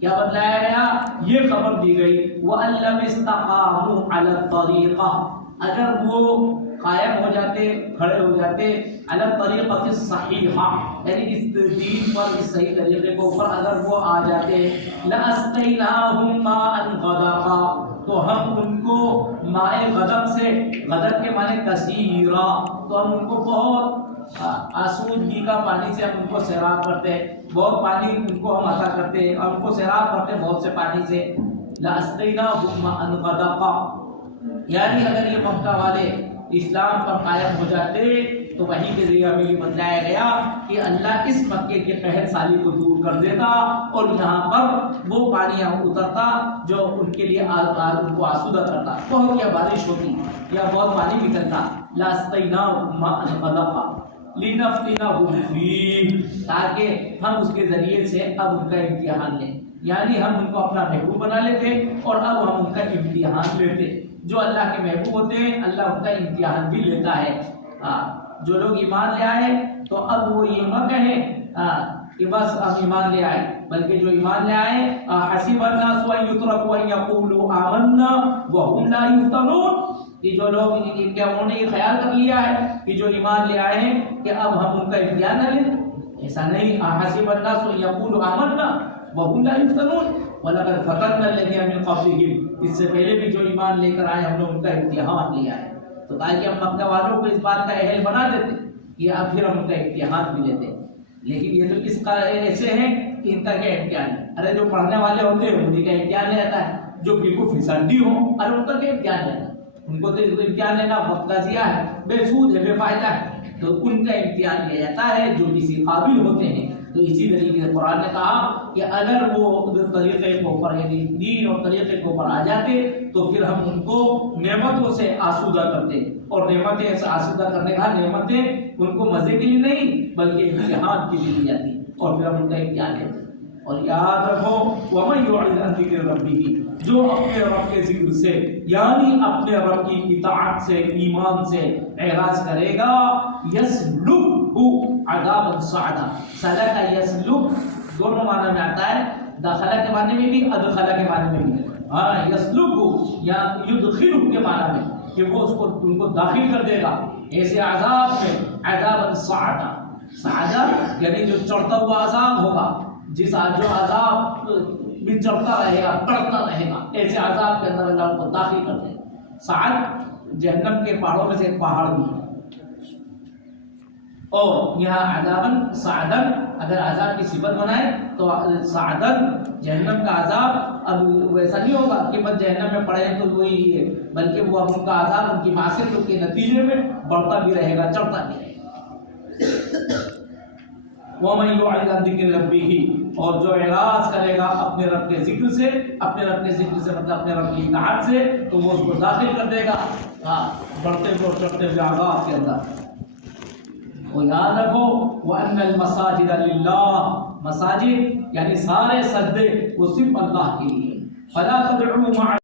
کیا بتلایا گیا؟ یہ خبر دی گئی وَأَن لَّمْ اسْتَقَامُوا عَلَى الطَّرِيقَةِ اگر وہ قائم ہو جاتے، کھڑے ہو جاتے علی الطریقۃ الصحیحہ یعنی اس دین پر، اس صحیح طریقے کے اوپر اگر وہ آ جاتے لَأَسْقَيْنَاهُم مَّاءً غَدَقًا تو ہم ان کو مائے غضب سے، غضب کے معنی کثیرا تو ہم ان کو بہت آسودگی کا پانی سے ہم ان کو سیراب کرتے، بہت پانی ان کو ہم عطا کرتے اور ان کو سیراب کرتے بہت سے پانی سے. لَأَسْقَيْنَاهُم مَّاءً غَدَقًا یعنی اگر یہ مکہ والے اسلام پر قائم ہو جاتے تو وحی کے ذریعے ہمیں یہ بتلایا گیا کہ اللہ اس مکے کے قہر سالی کو دور کر دیتا اور یہاں پر وہ پانی یہاں اترتا جو ان کے لیے ان کو آسودہ کرتا. بہت یا بارش ہوتی یا بہت پانی نکلتا. لَأَسْقَيْنَاهُم مَّاءً غَدَقًا لِنَفْتِنَهُمْ فِيهِ تاکہ ہم اس کے ذریعے سے اب ان کا امتحان لیں، یعنی ہم ان کو اپنا محبوب بنا لیتے اور اب ہم ان کا امتحان لیتے. جو اللہ کے محبوب ہوتے ہیں اللہ ان کا امتحان بھی لیتا ہے. جو لوگ ایمان لے آئے تو اب وہ یہ نہ کہیں کہ بس ہم ایمان لے آئے، بلکہ جو ایمان لے آئے حسب الناس ان یترکوا ان یقولوا آمنا وهم لا یفتنون کہ جو لوگ کیا انہوں نے یہ خیال کر لیا ہے کہ جو ایمان لے آئے ہیں کہ اب ہم ان کا امتحان نہ لیں؟ ایسا نہیں. حسب الناس ان یقولوا آمنا وهم لا یفتنون وَلَقَدْ فَتَنَّا الَّذِينَ مِن قَبْلِهِمْ. اس سے پہلے بھی جو ایمان لے کر آئے ہم نے ان کا امتحان لیا ہے. تو کہا کہ ہم مکہ والوں کو اس بات کا اہل بنا دیتے کہ اب پھر ہم ان کا امتحان بھی لیتے. لیکن یہ تو اس کا ایسے ہیں کہ ان کا کیا امتحان ہے؟ ارے جو پڑھنے والے ہوتے ہیں انہیں کا امتحان لیتا ہے. جو بالکل فسادی ہو ارے ان کا کیا امتحان لینا؟ ان کو تو امتحان لینا وقت کا ضیاع ہے، بے سود ہے، بے فائدہ ہے. تو ان کا امتحان لیا جاتا ہے جو کسی قابل ہوتے ہیں. تو اسی طریقے سے قرآن نے کہا کہ اگر وہ طریقے کے اوپر یعنی دین اور طریقے کے اوپر آ جاتے تو پھر ہم ان کو نعمتوں سے آسودہ کرتے. اور نعمتیں ایسا آسودہ کرنے کا نعمتیں ان کو مزے کے لیے نہیں بلکہ امتحان کے لیے دی جاتی اور پھر ہم ان کا امتحان لیتے. اور یاد رکھو وَمَن يُعْرِضْ عَن ذِكْرِ رَبِّهِ، جو اپنے رب کے ذکر سے یعنی اپنے رب کی اطاعت سے ایمان سے اعراض کرے گا يَسْلُكْهُ عَذَابًا صَعَدًا. سلک یسلک دونوں معنی میں آتا ہے، داخلہ کے معنی میں بھی ادخلہ کے معنی میں بھی. یسلک یا یدخلہ کے معنی میں کہ وہ اس کو ان کو داخل کر دے گا ایسے عذاب میں، عذابًا صعدا. صعدا یعنی جو چڑھتا ہوا عذاب ہوگا، جس جو عذاب بھی چڑھتا رہے گا بڑھتا رہے گا، ایسے عذاب کے اندر اللہ ان کو داخل کر دے گا. صعد جہنم کے پہاڑوں میں سے ایک پہاڑ بھی ہے. اور یہاں عذاباً صعداً اگر عذاب کی صفت بنائے تو صعداً جہنم کا عذاب اب ویسا نہیں ہوگا کہ بس جہنم میں پڑے تو وہی ہے، بلکہ وہ اب ان کا عذاب ان کی معصیتوں کے نتیجے میں بڑھتا بھی رہے گا، چڑھتا بھی رہے گا. وَمَن يُعْرِضْ عَن ذِكْرِ رَبِّهِ، اور جو اعراض کرے گا اپنے رب کے ذکر سے، اپنے رب کے ذکر سے مطلب اپنے رب کی اطاعت سے، تو وہ اس کو داخل کر دے گا بڑھتے اور چڑھتے ہوئے عذاب کے اندر. اور یاد رکھو وَأَنَّ الْمَسَاجِدَ لِلَّهِ، مساجد یعنی سارے سجدے وہ صرف اللہ کے لیے. فَلَا تَدْعُوا مَعَ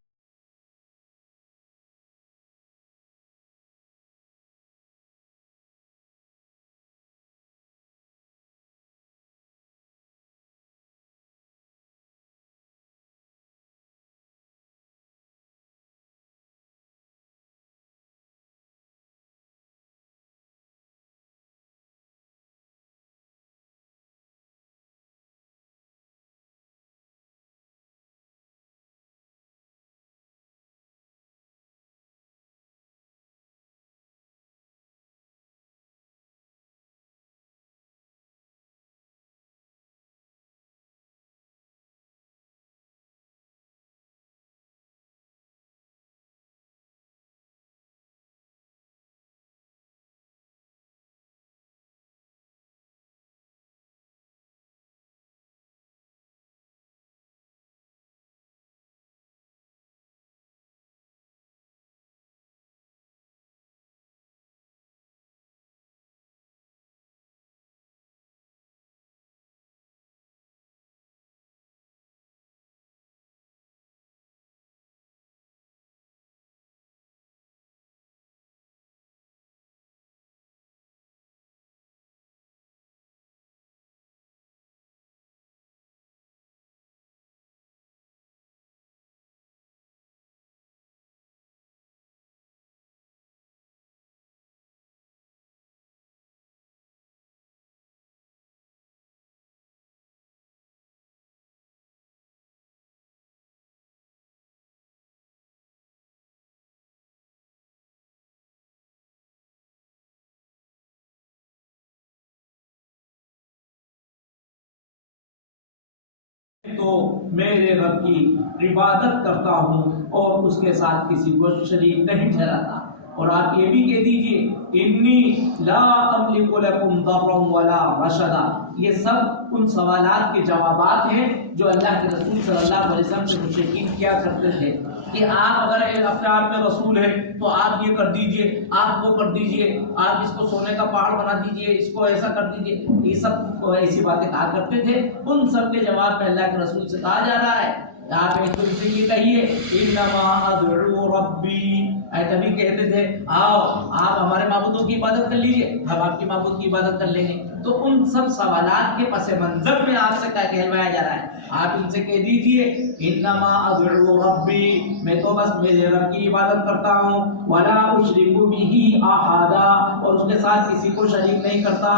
تو میرے رب کی عبادت کرتا ہوں اور اس کے ساتھ کسی کو شریک نہیں ٹھہراتا. اور آپ یہ بھی کہہ دیجئے انی لا املک لکم ضرا ولا رشدا. یہ سب ان سوالات کے جوابات ہیں جو اللہ کے رسول صلی اللہ علیہ وسلم سے مشرکین کیا کرتے تھے کہ آپ اگر اپنے آپ میں رسول ہیں تو آپ یہ کر دیجئے، آپ وہ کر دیجئے، آپ اس کو سونے کا پہاڑ بنا دیجئے، اس کو ایسا کر دیجئے. یہ سب ایسی باتیں کہا کرتے تھے. ان سب کے جواب میں اللہ کے رسول سے کہا جا رہا ہے آپ ایک تو اسے یہ کہیے انما ادعو ربی. ایسا بھی کہتے تھے آؤ آپ ہمارے معبودوں کی عبادت کر لیجئے، ہم آپ کی معبود کی عبادت کر لیں گے. تو ان سب سوالات کے پس منظر میں آپ سے کیا کہلوایا جا رہا ہے؟ آپ ان سے کہہ دیجئے انما ادعو ربی، میں تو بس میرے رب کی عبادت کرتا ہوں، ولا اشرک بہ احدا، اور اس کے ساتھ کسی کو شریک نہیں کرتا۔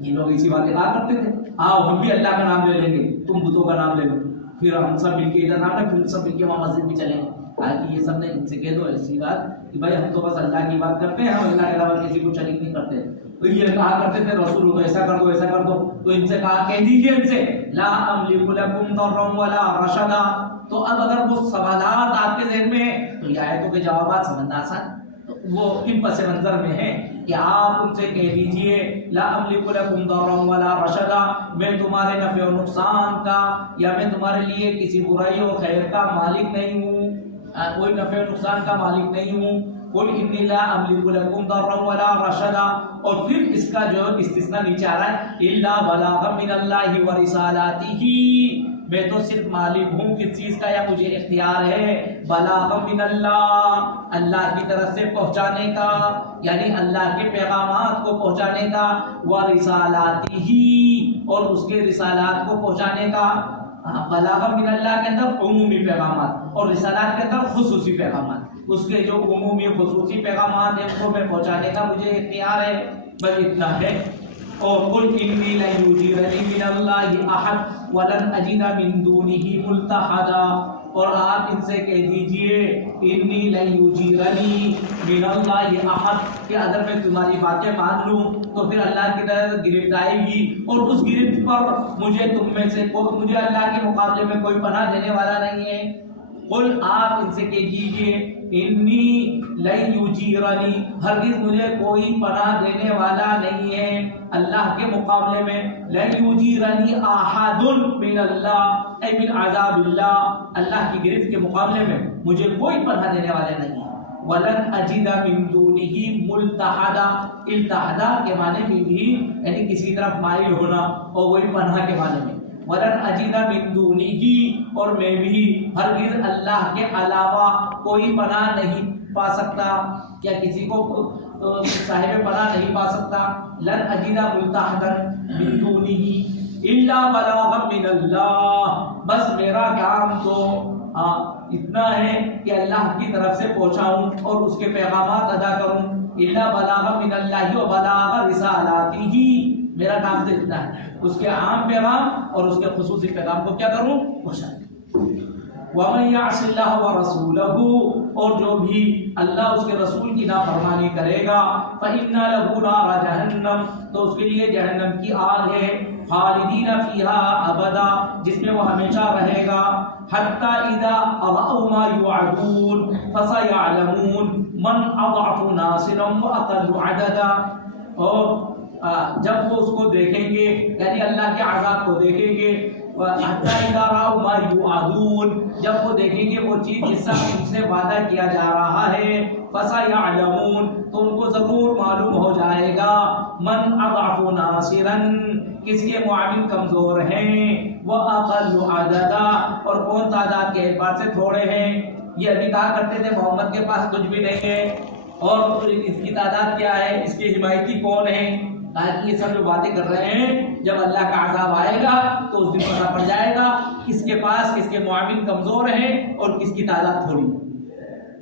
یہ لوگ اسی باتیں کہا کرتے تھے، آؤ ہم بھی اللہ کا نام لے لیں گے، تم بتوں کا نام لے لو، پھر ہم سب مل کے ادھر نام لیں، پھر سب مل کے وہاں مسجد بھی چلیں گے۔ آج یہ سب نے ان سے کہہ دو ایسی بات کہ بھائی ہم تو بس اللہ کی بات کرتے ہیں، ہم اللہ کے علاوہ کسی کو شریک نہیں کرتے۔ تو یہ کہا کرتے تھے رسول ہو تو ایسا کر دو ایسا کر دو، تو ان سے کہا کہہ دیجیے ان سے لا املک لکم ضرا ولا رشدا۔ تو اب اگر وہ سوالات آپ کے ذہن میں ہیں تو یہ آیتوں کے جوابات سمجھنا آسان، تو وہ ان پس منظر میں ہے کہ آپ ان سے کہہ دیجئے لا املک لکم ضرا ولا رشدا، میں تمہارے نفع و نقصان کا یا میں تمہارے لیے کسی برائی اور خیر کا مالک نہیں ہوں، کوئی نفع و نقصان کا مالک نہیں ہوں۔ قل انی لا املک لکم ضرا ولا رشدا، اور پھر اس کا جو استثناء نیچے آ رہا ہے الا بلاغا من اللہ ورسالاتہ، میں تو صرف مالک ہوں کس چیز کا، یا مجھے اختیار ہے بلاغا من اللہ، اللہ کی طرف سے پہنچانے کا، یعنی اللہ کے پیغامات کو پہنچانے کا، ورسالاتہ، اور اس کے رسالات کو پہنچانے کا۔ بلاغا من اللہ کے اندر عمومی پیغامات اور رسالات کے اندر خصوصی پیغامات، اس کے جو عمومی خصوصی پیغامات ہیں ان کو میں پہنچانے کا مجھے اختیار ہے، بس اتنا ہے۔ اور قل انی لن یجیرنی من اللہ احد ولن اجد من دونہ ملتحدا، اور آپ ان سے کہہ دیجئے انی لن یجیرنی من اللہ احد، کہ اگر میں تمہاری باتیں مان لوں تو پھر اللہ کی طرف گرفت آئے گی، اور اس گرفت پر مجھے تم میں سے مجھے اللہ کے مقابلے میں کوئی پناہ دینے والا نہیں ہے۔ قل آپ ان سے کہہ دیجئے انی لن یجیرنی، ہرگز مجھے کوئی پناہ دینے والا نہیں ہے اللہ کے مقابلے میں، لن یجیرنی احد من اللہ اے من عذاب اللہ، اللہ کی گرفت کے مقابلے میں مجھے کوئی پناہ دینے والے نہیں ہے۔ ولن اجد من دونہ ملتحدا، التحدا کے معنی میں بھی یعنی کسی طرف مائل ہونا، اور وہی پناہ کے معنی میں ولن اجد من دونہ، اور میں بھی ہرگز اللہ کے علاوہ کوئی پناہ نہیں پا سکتا، کیا کسی کو صاحب پناہ نہیں پا سکتا۔ لن اجد ملتحدا من دونہ الا بلاغا من اللہ، بس میرا کام تو اتنا ہے کہ اللہ کی طرف سے پہنچاؤں اور اس کے پیغامات ادا کروں، الا بلاغا من اللہ و بلاغ رسالاتہ، میرا کام تو اتنا ہے، اس کے عام پیغام اور اس کے خصوصی پیغام کو کیا کروں، پہنچاؤں۔ وَمَن يَعْصِ اللَّهَ وَرَسُولَهُ، اور جو بھی اللہ اس کے رسول کی نافرمانی کرے گا، فَإِنَّ لَهُ نَارَ جَهَنَّمَ، تو اس کے لیے جہنم کی آگ ہے، خالدین فیہا ابدا، جس میں وہ ہمیشہ رہے گا، حتی اذا اضعوا ما یوعدون فسیعلمون من اضعف ناصرا واقل عددا، اور جب وہ اس کو دیکھیں گے یعنی اللہ کے عذاب کو دیکھیں گے، حتی اذا رأوا ما یوعدون، جب وہ دیکھیں گے وہ چیز جس سے ان سے وعدہ کیا جا رہا ہے، فسیعلمون، تو ان کو ضرور معلوم ہو جائے گا، من اضعف ناصرا، کس کے معاون کمزور ہیں، وَأَقَلُّ عَدَدًا، اور کون تعداد کے اعتبار سے تھوڑے ہیں۔ یہ ابھی کہا کرتے تھے محمد کے پاس کچھ بھی نہیں ہے، اور اس کی تعداد کیا ہے، اس کے حمایتی کون ہیں، تاکہ یہ سب جو باتیں کر رہے ہیں جب اللہ کا عذاب آئے گا تو اس دن پتہ پڑ جائے گا کس کے پاس کس کے معاون کمزور ہیں اور کس کی تعداد تھوڑی،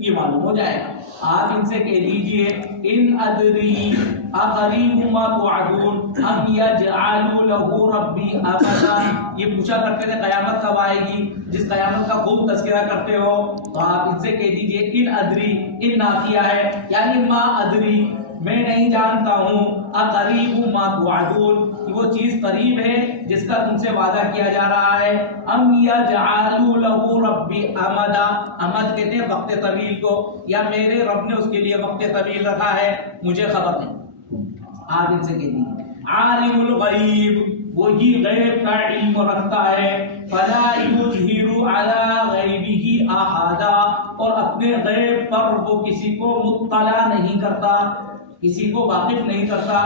یہ معلوم ہو جائے گا۔ آپ ان سے کہہ دیجئے ان ادری اقریب ما توعدون ام یجعل له ربی امدا، یہ پوچھا کرتے تھے قیامت کب آئے گی، جس قیامت کا خوب تذکرہ کرتے ہو، تو آپ ان سے کہہ دیجئے ان ادری، ان نافیہ ہے یعنی ما ادری، میں نہیں جانتا ہوں، اقریب ما توعدون، کہ وہ چیز قریب ہے جس کا تم سے وعدہ کیا جا رہا ہے، ام یجعل له ربی امدا، امد کہتے ہیں وقت طویل کو، یا میرے رب نے اس کے لیے وقت طویل رکھا ہے، مجھے خبر نہیں۔ آپ ان سے کہہ دیجیے عالم الغیب، وہی غیب کا علم رکھتا ہے، فلا یظہر علی غیبہ احدا، اور اپنے غیب پر وہ کسی کو مطلع نہیں کرتا، کسی کو واقف نہیں کرتا،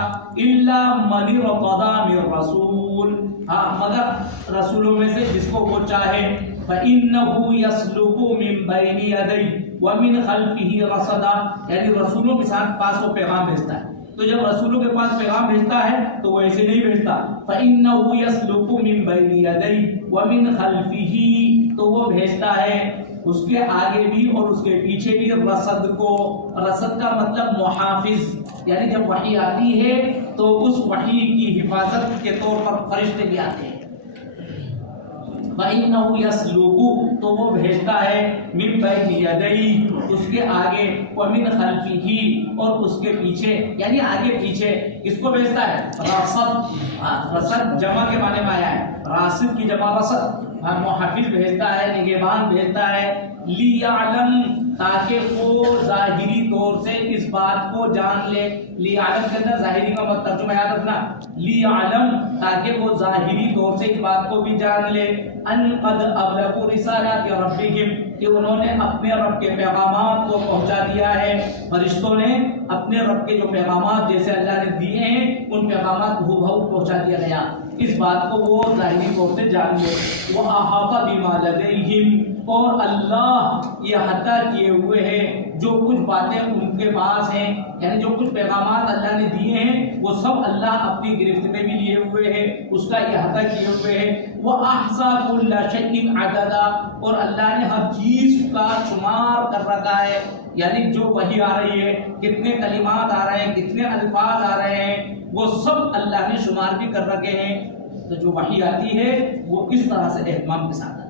الا من ارتضی من رسول، ہاں مگر رسولوں میں سے جس کو وہ چاہے، فإنه يسلك من بين يديه ومن خلفه رصدا، یعنی رسولوں کے ساتھ پاس و پیغام بھیجتا ہے، تو جب رسولوں کے پاس پیغام بھیجتا ہے تو وہ ایسے نہیں بھیجتا. فَإِنَّهُ يَسْلُكُ مِن بَيْنِ يَدَيْهِ وَمِنْ خَلْفِهِ، تو وہ بھیجتا ہے اس کے آگے بھی اور اس کے پیچھے بھی رصد کو. رصد کا مطلب محافظ، یعنی جب وحی آتی ہے تو اس وحی کی حفاظت کے طور پر فرشتے بھی آتے ہیں. فَإِنَّهُ يَسْلُكُ، تو وہ بھیجتا ہے مِن بَيْنِ يَدَيْهِ، اس کے آگے، وَمِنْ خَلْفِهِ، اور اس کے پیچھے، یعنی آگے پیچھے. کس کو بھیجتا ہے؟ رصد. رصد جمع کے معنی میں آیا ہے، راصد کی جمع رصد. محافظ بھیجتا ہے، نگہبان بھیجتا ہے. لِيَعْلَمْ، تاکہ وہ ظاہری طور سے اس بات کو جان لے. لِيَعْلَمْ کے اندر ظاہری کا ترجمہ یاد رکھنا. لِيَعْلَمْ، تاکہ وہ ظاہری طور سے اس بات کو بھی جان لے. ان قد ابلغوا رسالات ربهم، کہ انہوں نے اپنے رب کے پیغامات کو پہنچا دیا ہے. فرشتوں نے اپنے رب کے جو پیغامات جیسے اللہ نے دیے ہیں ان پیغامات کو بہت پہنچا دیا گیا. اس بات کو وہ ظاہری طور سے جان لے. وَأَحَاطَ بِمَا لَدَيْهِمْ، اور اللہ یہ احاطہ کیے ہوئے ہیں جو کچھ باتیں ان کے پاس ہیں، یعنی جو کچھ پیغامات اللہ نے دیے ہیں وہ سب اللہ اپنی گرفت میں بھی لیے ہوئے ہیں، اس کا احاطہ کیے ہوئے ہیں. وَأَحْصَىٰ كُلَّ شَيْءٍ عَدَدًا، اور اللہ نے ہر چیز کا شمار کر رکھا ہے. یعنی جو وحی آ رہی ہے، کتنے کلمات آ رہے ہیں، کتنے الفاظ آ رہے ہیں، وہ سب اللہ نے شمار بھی کر رکھے ہیں. تو جو وحی آتی ہے وہ اس طرح سے اہتمام کے ساتھ